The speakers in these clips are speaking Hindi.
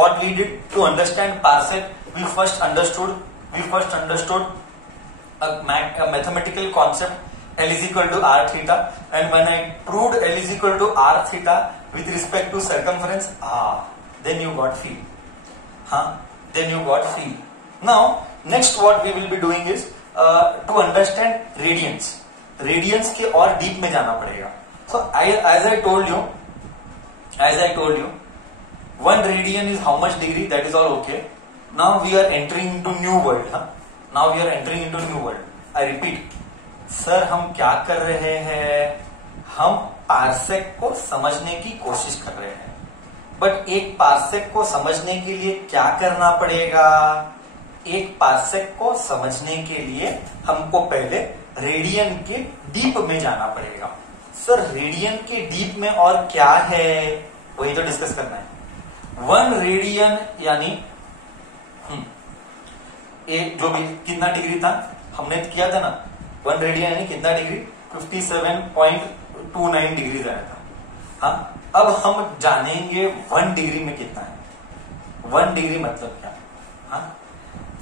what we did to understand parsec? We first understood a mathematical concept, L is equal to r theta, and when I proved L is equal to r theta with respect to circumference, then you got feel. Then you got feel. Now next what we will be doing is to understand radians. Radians के और deep में जाना पड़ेगा. So as I told you, 1 radian is how much degree? That is all okay. Now we are entering into new world. Now we are entering into new world. I repeat, sir हम क्या कर रहे हैं? हम पार्सेक को समझने की कोशिश कर रहे हैं. बट एक पार्सेक को समझने के लिए क्या करना पड़ेगा? एक पार्सेक को समझने के लिए हमको पहले रेडियन के डीप में जाना पड़ेगा. सर रेडियन के डीप में और क्या है? वही तो डिस्कस करना है. 1 रेडियन यानी एक जो भी कितना डिग्री था हमने किया था ना. 1 रेडियन यानी कितना डिग्री? 57.29 डिग्री आया था. हाँ, अब हम जानेंगे 1 डिग्री में कितना है. 1 डिग्री मतलब क्या? हाँ,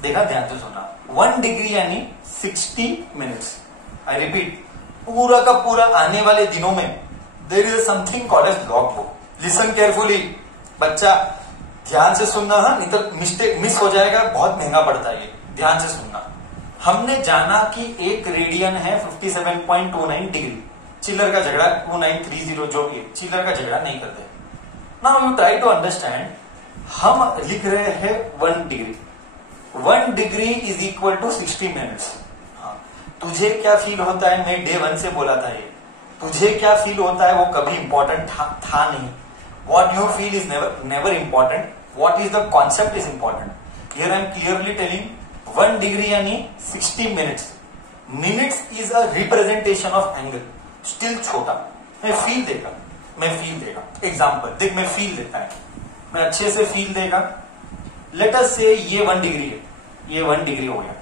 देखा, ध्यान से सुना. 1 डिग्री यानी 60 मिनट्स. आई रिपीट, पूरा का पूरा आने वाले दिनों में there is something called as log book. Listen carefully बच्चा, ध्यान से सुनना. हाँ, नहीं तो मिस्टेक मिस हो जाएगा, बहुत महंगा पड़ता है ये. ध्यान से सुनना. हमने जाना कि एक रेडियन है 57.29 डिग्री. चिल्लर का झगड़ा 2930 जो भी चिल्लर का झगड़ा नहीं करते. Now you try to understand. हम लिख रहे हैं 1 degree. 1 degree is equal to 60 minutes. तुझे क्या फील होता है? मैं डे 1 से बोला था ये. तुझे क्या फील होता है वो कभी इंपॉर्टेंट था नहीं. What you feel is never important. What is the concept is important. Here I am clearly telling 1 degree यानी 60 minutes. Minutes is a representation of angle. Still छोटा. मैं फील देगा. एग्जाम्पल देख, मैं फील देता है. मैं अच्छे से फील देगा. लेट अस से ये 1 डिग्री है. ये 1 डिग्री हो गया.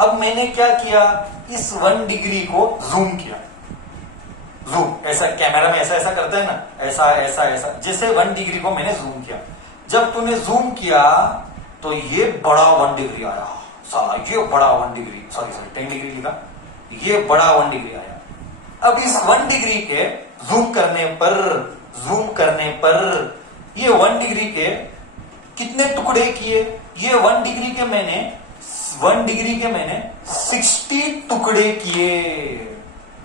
अब मैंने क्या किया? इस 1 डिग्री को जूम किया. जूम ऐसा कैमरा में ऐसा करता है ना, ऐसा जैसे 1 डिग्री को मैंने जूम किया. जब तूने जूम किया तो ये बड़ा 1 डिग्री आया. साला ये बड़ा 1 डिग्री, सॉरी 10 डिग्री लिखा. ये बड़ा 1 डिग्री आया. अब इस 1 डिग्री के जूम करने पर ये 1 डिग्री के कितने टुकड़े किए? ये 1 डिग्री के मैंने 60 टुकड़े किए.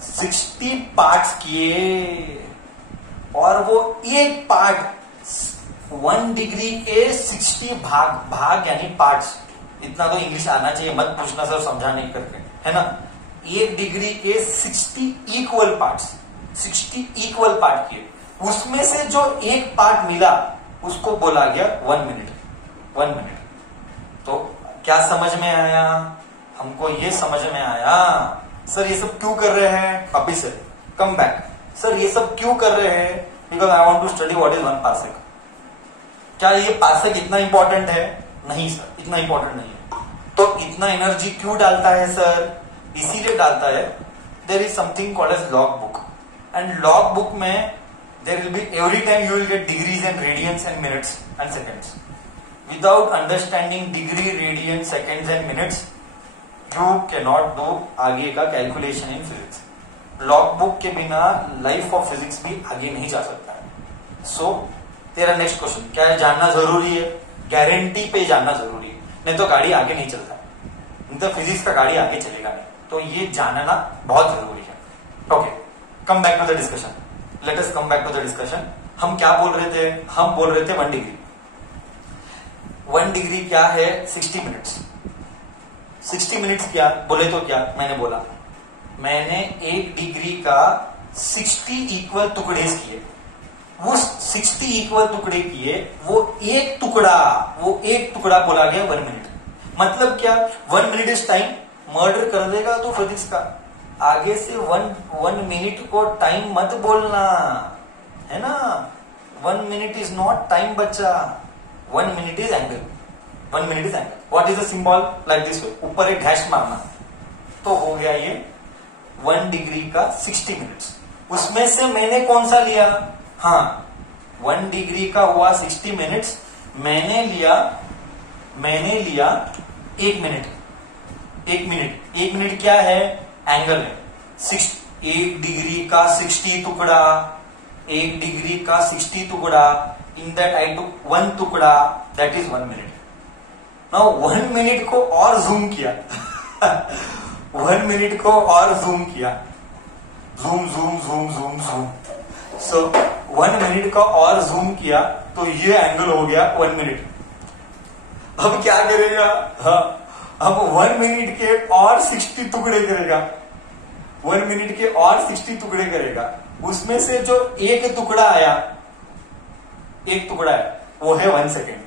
60 पार्ट्स किए. और वो एक पार्ट 1 डिग्री के 60 भाग यानी पार्ट्स. इतना तो इंग्लिश आना चाहिए, मत पूछना सर समझा नहीं करके, है ना. 1 डिग्री के 60 इक्वल पार्ट किए. उसमें से जो एक पार्ट मिला उसको बोला गया 1 मिनट. तो क्या समझ में आया? हमको ये समझ में आया, सर ये सब क्यों कर रहे हैं? अभी से कम बैक. सर ये सब क्यों कर रहे हैं? Because I want to study what is 1 parsec. क्या ये पार्सेक इतना इंपॉर्टेंट है? नहीं सर, इतना इंपॉर्टेंट नहीं है. तो इतना एनर्जी क्यों डालता है सर? इसीलिए डालता है, there is something called as log book. And log book में there will be every time you will get degrees and radians and minutes and seconds. Without understanding degree, radian, seconds and minutes, you cannot do आगे का calculation in physics. Log book के बिना लाइफ ऑफ फिजिक्स भी आगे नहीं जा सकता है. सो तेरा नेक्स्ट क्वेश्चन क्या है? जानना जरूरी है. गारंटी पे जानना जरूरी है, नहीं तो गाड़ी आगे नहीं चलता. नहीं तो फिजिक्स का गाड़ी आगे चलेगा नहीं. तो ये जानना बहुत जरूरी है. Okay, come back to the discussion. Let us come back to the discussion. हम क्या बोल रहे थे? हम बोल रहे थे 1 डिग्री. 1 डिग्री क्या है? 60 मिनट्स. 60 मिनट्स क्या बोले तो क्या मैंने 1 डिग्री का 60 इक्वल टुकड़े किए. वो 60 इक्वल टुकड़े किए. वो एक टुकड़ा बोला गया 1 मिनट. मतलब क्या? 1 मिनट इज टाइम. मर्डर कर देगा तो फिजिक्स का. आगे से 1 मिनट को टाइम मत बोलना, है ना. 1 मिनट इज नॉट टाइम बच्चा. 1 minute is angle. 1 minute is angle. What is the symbol? Like this way. ऊपर एक डैश मारना तो हो गया ये 1 डिग्री का 60 मिनट्स. उसमें से मैंने कौन सा लिया? हाँ, 1 डिग्री का हुआ 60 मिनट्स. मैंने लिया 1 मिनट। 1 मिनट क्या है? एंगल है। 1 डिग्री का 60 टुकड़ा, 1 डिग्री का 60 टुकड़ा, इन दैट आई टुक 1 टुकड़ा, that is 1 minute. Now 1 minute को और जूम किया 1 मिनट को और जूम किया, zoom zoom zoom zoom zoom. So 1 minute का और जूम किया तो ये एंगल हो गया 1 मिनट। अब क्या करेगा? हाँ, अब 1 मिनट के और 60 टुकड़े करेगा, 1 मिनट के और 60 टुकड़े करेगा। उसमें से जो एक टुकड़ा आया, एक टुकड़ा है, वो है 1 सेकेंड।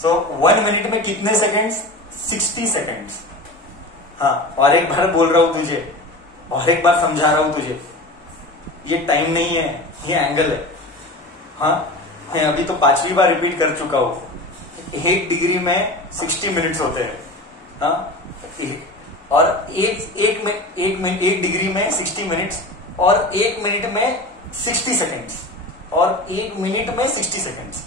तो 1 मिनट में कितने सेकेंड्स? 60 सेकेंड्स। हाँ, और एक बार बोल रहा हूं तुझे, और एक बार समझा रहा हूं तुझे, ये टाइम नहीं है, ये एंगल है। हाँ, मैं अभी तो 5वीं बार रिपीट कर चुका हूं। 1 डिग्री में 60 मिनट्स होते हैं। हाँ, और एक डिग्री में 60 मिनट्स, और 1 मिनट में 60 सेकेंड्स, और 1 मिनट में 60 सेकेंड्स।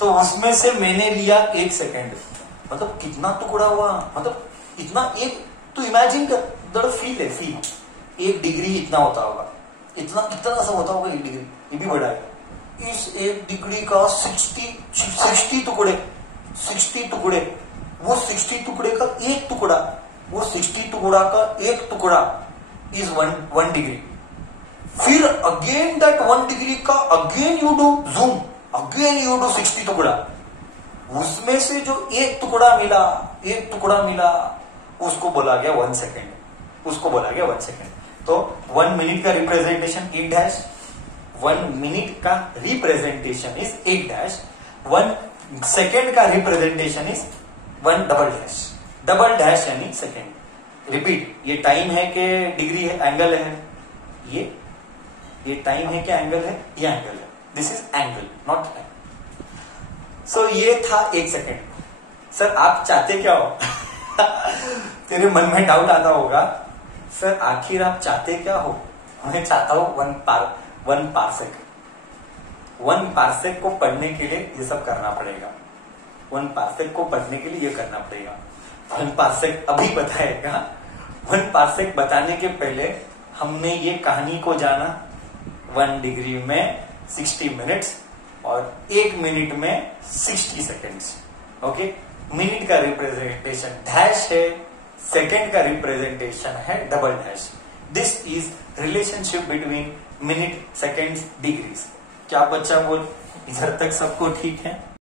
तो उसमें से मैंने लिया 1 सेकेंड। मतलब कितना टुकड़ा हुआ? मतलब इतना एक, तो इमेजिन कर, फील है, फील। 1 डिग्री इतना होता होगा, इतना सा होता होगा 1 डिग्री, ये भी बड़ा है। इस 1 डिग्री का 60 टुकड़े, 60 टुकड़े, वो 60 टुकड़े का एक टुकड़ा, वो 60 टुकड़ा का एक टुकड़ा इज 1 डिग्री। फिर अगेन दैट 1 डिग्री का again you do zoom, again you do 60 टुकड़ा। उसमें से जो एक टुकड़ा मिला, उसको बोला गया 1 सेकेंड, उसको बोला गया 1 सेकेंड। तो 1 मिनट का रिप्रेजेंटेशन 1 डैश, 1 मिनट का रिप्रेजेंटेशन इज 1 डैश, 1 सेकेंड का representation is 1 double dash. Double dash यानी सेकेंड। रिपीट, ये टाइम है कि डिग्री है, एंगल है? ये टाइम है कि एंगल है? ये एंगल है। This is angle, not time. So ये था 1 सेकेंड। सर आप चाहते क्या हो? तेरे मन में डाउट आता होगा, सर आखिर आप चाहते क्या हो? मैं चाहता हूं 1 पार्सेक। 1 पार्सेक को पढ़ने के लिए ये सब करना पड़ेगा। 1 पार्सेक को पढ़ने के लिए ये करना पड़ेगा। 1 पार्सेक अभी बताएगा। 1 पार्सेक बताने के पहले हमने ये कहानी को जाना। 1 डिग्री में 60 मिनट्स और 1 मिनट में 60 सेकेंड्स। ओके, मिनट का रिप्रेजेंटेशन डैश है, सेकेंड का रिप्रेजेंटेशन है double dash. This is relationship between minute, seconds, degrees. क्या बच्चा बोल? इधर तक सबको ठीक है?